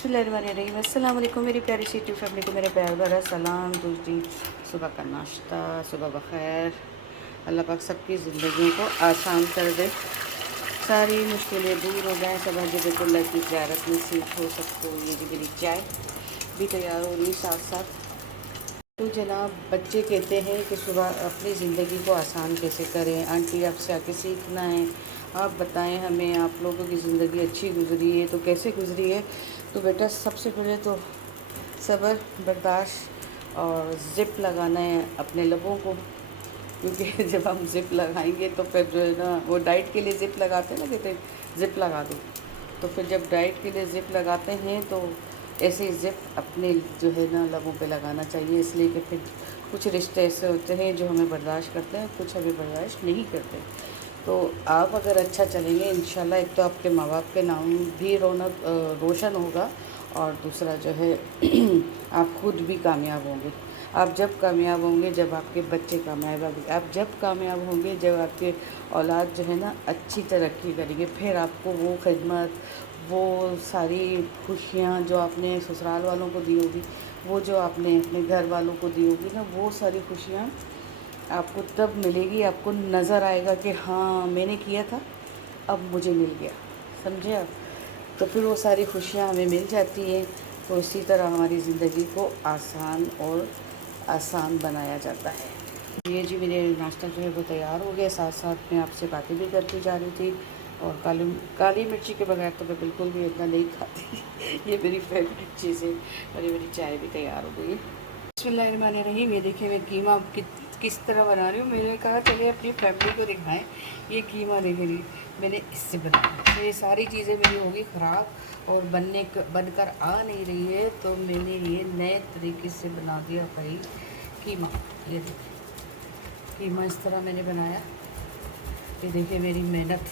बिस्मिल्लाहिर्रहमानिर्रहीम। अस्सलाम वालेकुम मेरी प्यारी सी यूट्यूब फैमिली को मेरे प्यार भरा सलाम। दूसरी सुबह का नाश्ता, सुबह बखैर। अल्लाह पाक सबकी ज़िंदगियों को आसान कर दे, सारी मुश्किलें दूर हो जाएं, सब जो बिल्कुल की ज़ियारत नसीब हो सबको। ये जी मेरी चाय भी तैयार हो रही साथ साथ। तो जनाब, बच्चे कहते हैं कि सुबह अपनी ज़िंदगी को आसान कैसे करें। आंटी आपसे आके सीखना है, आप बताएं हमें, आप लोगों की ज़िंदगी अच्छी गुजरी है तो कैसे गुजरी है। तो बेटा सबसे पहले तो सब्र, बर्दाश्त और ज़िप लगाना है अपने लबों को, क्योंकि जब हम ज़िप लगाएंगे तो फिर जो है ना, वो डाइट के लिए ज़िप लगाते हैं ना, कहते हैं ज़िप लगा दो। तो फिर जब डाइट के लिए ज़िप लगाते हैं तो ऐसे ही ज़िप अपने जो है ना लबों पे लगाना चाहिए, इसलिए कि फिर कुछ रिश्ते ऐसे होते हैं जो हमें बर्दाश्त करते हैं, कुछ हमें बर्दाश्त नहीं करते। तो आप अगर अच्छा चलेंगे इंशाल्लाह, एक तो आपके माँ बाप के नाम भी रोशन होगा, और दूसरा जो है आप खुद भी कामयाब होंगे। आप जब कामयाब होंगे जब आपके बच्चे कामयाब होंगे, आप जब कामयाब होंगे जब आपके औलाद जो है ना अच्छी तरक्की करेंगे, फिर आपको वो खिदमत, वो सारी खुशियाँ जो आपने ससुराल वालों को दी होगी, वो जो आपने अपने घर वालों को दी होगी ना, वो सारी खुशियाँ आपको तब मिलेगी। आपको नज़र आएगा कि हाँ मैंने किया था, अब मुझे मिल गया, समझे आप। तो फिर वो सारी खुशियाँ हमें मिल जाती हैं। तो इसी तरह हमारी ज़िंदगी को आसान और आसान बनाया जाता है। ये जी मेरे नाश्ता जो है वो तैयार हो गया, साथ साथ मैं आपसे बातें भी करती जा रही थी। और काली मिर्ची के बगैर तो मैं बिल्कुल भी इतना नहीं खाती। ये मेरी फेवरेट चीज़ है। और ये मेरी चाय भी तैयार हो गई है। बिस्मिल्लाहिर्रहमानिर्रहीम। ये देखिए मैं कीमा किस तरह बना रही हूँ। मैंने कहा चलिए अपनी फैमिली को दिखाएं। ये कीमा देख रही मैंने इससे बनाया। तो ये सारी चीज़ें मेरी होगी ख़राब और बनकर आ नहीं रही है, तो मैंने ये नए तरीके से बना दिया भाई कीमा। ये देखिए कीमा इस तरह मैंने बनाया। ये देखिए मेरी मेहनत।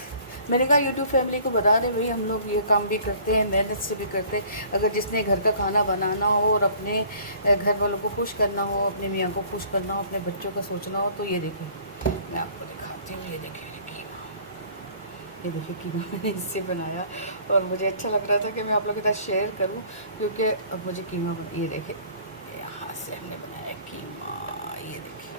मैंने कहा यूट्यूब फैमिली को बता दें भाई, हम लोग ये काम भी करते हैं, मेहनत से भी करते हैं। अगर जिसने घर का खाना बनाना हो और अपने घर वालों को खुश करना हो, अपने मियाँ को खुश करना हो, अपने बच्चों का सोचना हो, तो ये देखिए मैं आपको दिखाती हूँ। ये देखिए कीमा मैंने इससे बनाया और मुझे अच्छा लग रहा था कि मैं आप लोगों के साथ शेयर करूँ, क्योंकि अब मुझे कीमा, ये देखिए यहाँ से हमने बनाया कीमा। ये देखिए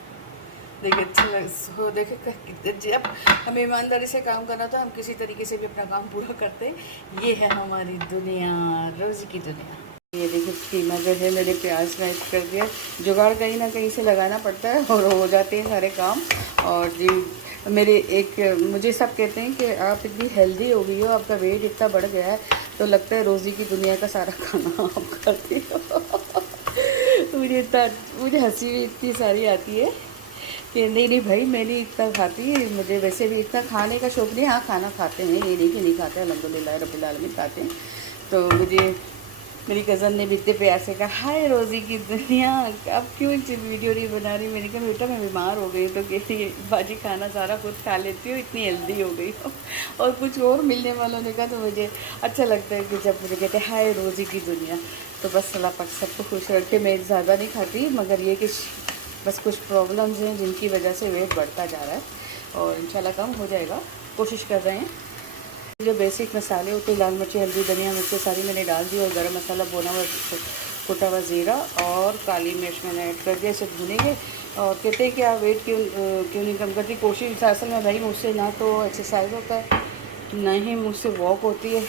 अच्छा लग देखिए, जब हमें ईमानदारी से काम करना था, हम किसी तरीके से भी अपना काम पूरा करते हैं। ये है हमारी दुनिया, रोज़ की दुनिया। ये देखिए कीमा जो है मैंने प्याज स्नाइप कर दिया। जुगाड़ कहीं ना कहीं से लगाना पड़ता है और हो जाते हैं सारे काम। और जी मुझे सब कहते हैं कि आप इतनी हेल्दी हो गई हो, आपका वेट इतना बढ़ गया है, तो लगता है रोज़ी की दुनिया का सारा खाना आप करती हो। तो मुझे हंसी भी इतनी सारी आती है कि नहीं भाई, मैं नहीं इतना खाती, मुझे वैसे भी इतना खाने का शौक़ नहीं। हाँ खाना खाते हैं, ये नहीं कि नहीं खाते, अल्हम्दुलिल्लाह रब्बिल आलमीन खाते हैं। तो मुझे मेरी कज़न ने भी इतने प्यार से कहा, हाय रोज़ी की दुनिया, अब क्यों वीडियो नहीं बना रही। मैंने कहा बेटा मैं बीमार हो गई, तो कहती है बाजी खाना सारा खुद खा लेती हो, इतनी हेल्दी हो गई हो। और कुछ और मिलने वालों ने कहा तो मुझे अच्छा लगता है कि जब मुझे कहते हैं हाय रोज़ी की दुनिया। तो बस अल्लाह पाक सबको खुश रखे। मैं ज़्यादा नहीं खाती, मगर ये कि बस कुछ प्रॉब्लम्स हैं जिनकी वजह से वेट बढ़ता जा रहा है, और इंशाल्लाह कम हो जाएगा, कोशिश कर रहे हैं। जो बेसिक मसाले होते हैं, लाल मिर्ची, हल्दी, धनिया, मिर्ची सारी मैंने डाल दी, और गरम मसाला, भुना हुआ कुटा हुआ ज़ीरा और काली मिर्च मैंने ऐड कर दिया। इसे भूनेंगे। और कहते हैं कि आप वेट क्यों नहीं कम करती। कोशिश असल में भाई मुझसे ना तो एक्सरसाइज होता है, ना ही मुझसे वॉक होती है,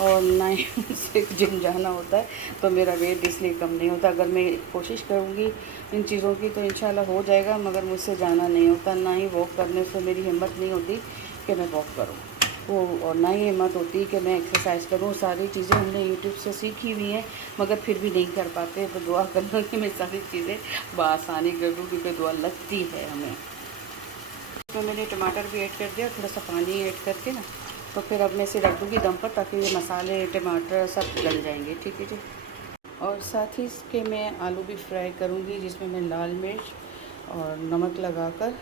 और ना ही मुझसे जिम जाना होता है, तो मेरा वेट इसलिए कम नहीं होता। अगर मैं कोशिश करूँगी इन चीज़ों की तो इंशाल्लाह हो जाएगा, मगर मुझसे जाना नहीं होता, ना ही वॉक करने से मेरी हिम्मत नहीं होती कि मैं वॉक करूँ वो, और ना ही हिम्मत होती कि मैं एक्सरसाइज करूँ। सारी चीज़ें हमने यूट्यूब से सीखी हुई हैं, मगर फिर भी नहीं कर पाते। तो दुआ करना कि मैं सारी चीज़ें बआसानी कर दूँ, क्योंकि दुआ लगती है हमें। तो मैंने टमाटर भी ऐड कर दिया, थोड़ा सा पानी ऐड करके ना, तो फिर अब मैं इसे रख दूँगी दम पर, ताकि ये मसाले टमाटर सब गल जाएंगे। ठीक है जी। और साथ ही इसके मैं आलू भी फ्राई करूँगी, जिसमें मैं लाल मिर्च और नमक लगाकर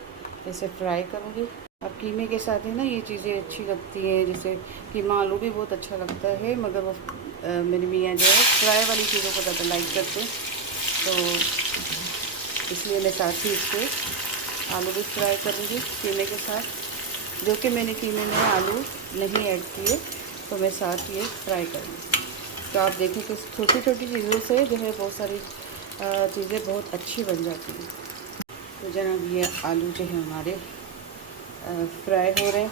इसे फ्राई करूँगी। अब कीमे के साथ है ना ये चीज़ें अच्छी लगती हैं, जैसे कीमा आलू भी बहुत अच्छा लगता है, मगर वो मेरी मियाँ जो है फ्राई वाली चीज़ों को ज़्यादा लाइक करते हैं, तो इसलिए मैं साथ ही इसके आलू भी फ्राई करूँगी कीमे के साथ। जो कि मैंने कीमे में आलू नहीं ऐड किए, तो मैं साथ ये फ्राई करूँगी। तो आप देखें कि छोटी छोटी चीज़ों से जो है बहुत सारी चीज़ें बहुत अच्छी बन जाती हैं। तो जनाब ये आलू जो है हमारे फ्राई हो रहे हैं।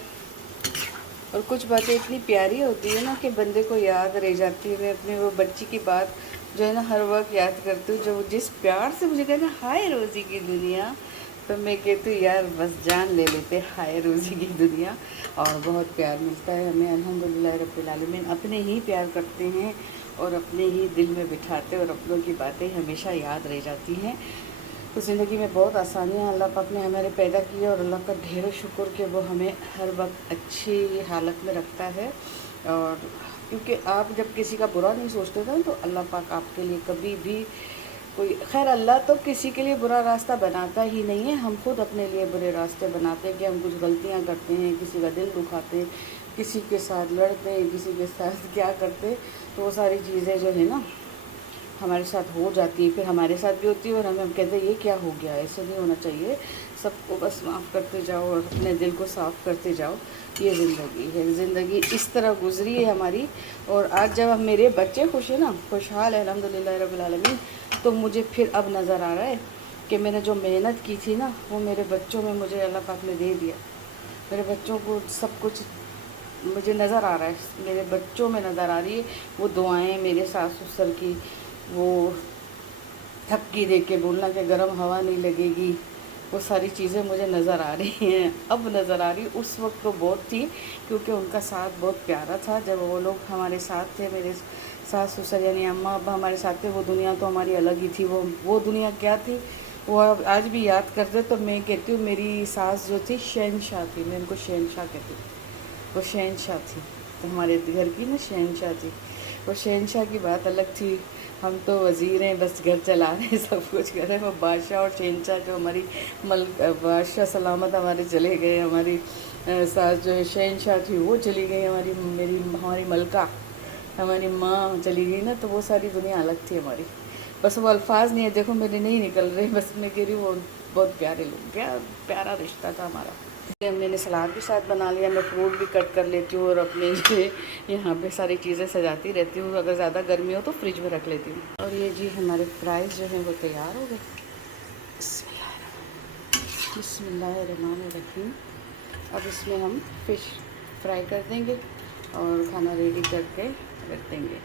और कुछ बातें इतनी प्यारी होती है ना कि बंदे को याद रह जाती है। मैं अपने वो बच्ची की बात जो है ना हर वक्त याद करती हूँ, जो जिस प्यार से मुझे कहना हाय रोज़ी की दुनिया, तो मैं कहती हूँ यार बस जान ले लेते हाय रोज़ी की दुनिया। और बहुत प्यार मिलता है हमें अल्हम्दुलिल्लाह रब्बिल आलमीन। अपने ही प्यार करते हैं और अपने ही दिल में बिठाते, और अपनों की बातें हमेशा याद रह जाती हैं। तो ज़िंदगी में बहुत आसानियाँ अल्लाह पाक ने हमारे पैदा की है, और अल्लाह का ढेरों शुक्र कि वो हमें हर वक्त अच्छी हालत में रखता है। और क्योंकि आप जब किसी का बुरा नहीं सोचते थे तो अल्लाह पाक आपके लिए कभी भी कोई, खैर अल्लाह तो किसी के लिए बुरा रास्ता बनाता ही नहीं है, हम खुद अपने लिए बुरे रास्ते बनाते हैं कि हम कुछ गलतियाँ करते हैं, किसी का दिल दुखाते, किसी के साथ लड़ते हैं, किसी के साथ क्या करते। तो वो सारी चीज़ें जो है ना हमारे साथ हो जाती है, फिर हमारे साथ भी होती है, और हम कहते हैं ये क्या हो गया, ऐसे नहीं होना चाहिए। सबको बस माफ़ करते जाओ और अपने दिल को साफ़ करते जाओ। ये ज़िंदगी है, ज़िंदगी इस तरह गुजरी है हमारी। और आज जब हम मेरे बच्चे खुश हैं ना, खुशहाल है अल्हम्दुलिल्लाह रब्बिल आलमीन, तो मुझे फिर अब नज़र आ रहा है कि मैंने जो मेहनत की थी ना वो मेरे बच्चों में मुझे अल्लाह पाक ने दे दिया। मेरे बच्चों को सब कुछ मुझे नज़र आ रहा है, मेरे बच्चों में नज़र आ रही है वो दुआएं मेरे सास ससुर की, वो थपकी दे के बोलना कि गर्म हवा नहीं लगेगी, वो सारी चीज़ें मुझे नज़र आ रही हैं। अब नज़र आ रही, उस वक्त तो बहुत थी क्योंकि उनका साथ बहुत प्यारा था। जब वो लोग हमारे साथ थे, मेरे सास ससुर यानी अम्मा अब्बा हमारे साथ थे, वो दुनिया तो हमारी अलग ही थी। वो दुनिया क्या थी वो आज भी याद करते तो मैं कहती हूँ मेरी सास जो थी शहनशाह थी, मैं उनको शहनशाह कहती हूँ। वो शहनशाह थी, तो हमारे घर की ना शहनशाह थी। वो शहनशाह की बात अलग थी, हम तो वज़ीर हैं, बस घर चला रहे हैं, सब कुछ कर रहे हैं। वो बादशाह और शहनशाह जो हमारी बादशाह सलामत हमारे चले गए, हमारी सास जो है शहनशाह थी वो चली गई, हमारी मलका हमारी माँ चली गई ना, तो वो सारी दुनिया अलग थी हमारी। बस वो अल्फाज नहीं है, देखो मेरे नहीं निकल रहे, बस मैं कह रही हूँ वो बहुत प्यारे लोग, प्यारा रिश्ता था हमारा। मैंने सलाद भी साथ बना लिया, मैं फ्रूट भी कट कर लेती हूँ और अपने यहाँ पे सारी चीज़ें सजाती रहती हूँ। अगर ज़्यादा गर्मी हो तो फ्रिज में रख लेती हूँ। और ये जी हमारे फ्राइज़ जो हैं वो तैयार हो गए। बिस्मिल्लाहिर्रहमानिर्रहीम। अब इसमें हम फ़िश फ्राई कर देंगे और खाना रेडी करके रख देंगे।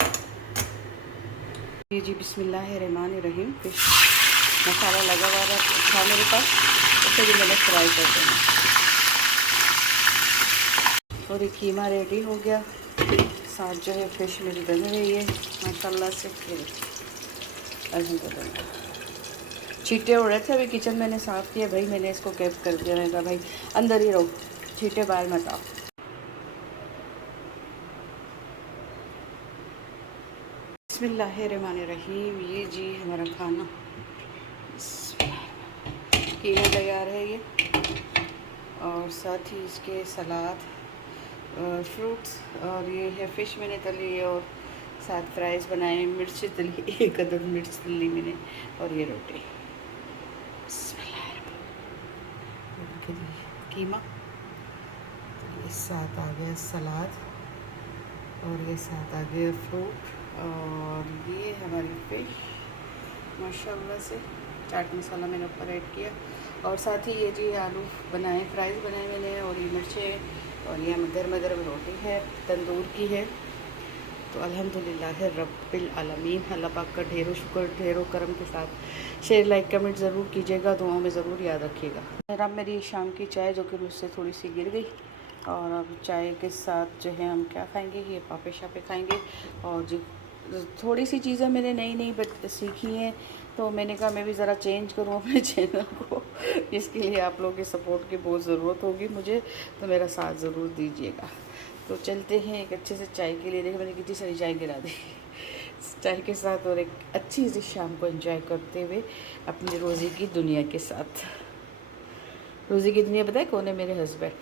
ये जी बिस्मिल्लाहिर्रहमानिर्रहीम, फ़िश मसाला लगा हुआ था मेरे पास, उसे भी मैंने फ्राई कर देना। और ये कीमा रेडी हो गया, साथ जो है फ़िश मेरी बन रही है माशाल्लाह से। अल्हम्दुलिल्लाह छींटे उड़ रहे थे, अभी किचन मैंने साफ़ किया भाई, मैंने इसको कैप कर दिया, मैंने कहा भाई अंदर ही रहो, छींटे बाहर मत आओ। बिस्मिल्लाहिर्रहमानिर्रहीम। ये जी हमारा खाना कीमा तैयार है ये, और साथ ही इसके सलाद फ्रूट्स, और ये है फ़िश मैंने तली है, और साथ फ्राइज़ बनाए, मिर्च तली, एक अदद मिर्च तली मैंने, और ये रोटी। कीमा, तो ये साथ आ गया सलाद, और ये साथ आ गया फ्रूट, और ये हमारी फ़िश माशाल्लाह से। चाट मसाला मैंने ऊपर ऐड किया, और साथ ही ये जी आलू बनाए, फ्राइज़ बनाए मैंने, और ये मिर्चें, और ये गर्म गर्म रोटी है, तंदूर की है। तो अल्हम्दुलिल्लाह रब्बिल आलमीन, अल्लाह पाक का ढेरों शुक्र, ढेरों करम के साथ। शेयर लाइक कमेंट ज़रूर कीजिएगा, दुआओं में ज़रूर याद रखिएगा। और अब मेरी शाम की चाय जो कि मुझसे थोड़ी सी गिर गई, और अब चाय के साथ जो है हम क्या खाएंगे, ये पापे शापे खाएंगे। और जो थोड़ी सी चीज़ें मैंने नई नई सीखी हैं, तो मैंने कहा मैं भी ज़रा चेंज करूँ अपने चैनल को। इसके लिए आप लोगों की सपोर्ट की बहुत ज़रूरत होगी मुझे, तो मेरा साथ ज़रूर दीजिएगा। तो चलते हैं एक अच्छे से चाय के लिए। देखो मैंने कितनी सारी चाय गिरा दी चाय के साथ, और एक अच्छी सी शाम को एंजॉय करते हुए अपनी रोज़ी की दुनिया के साथ। रोज़ी की दुनिया पता है कौन है? मेरे हस्बैंड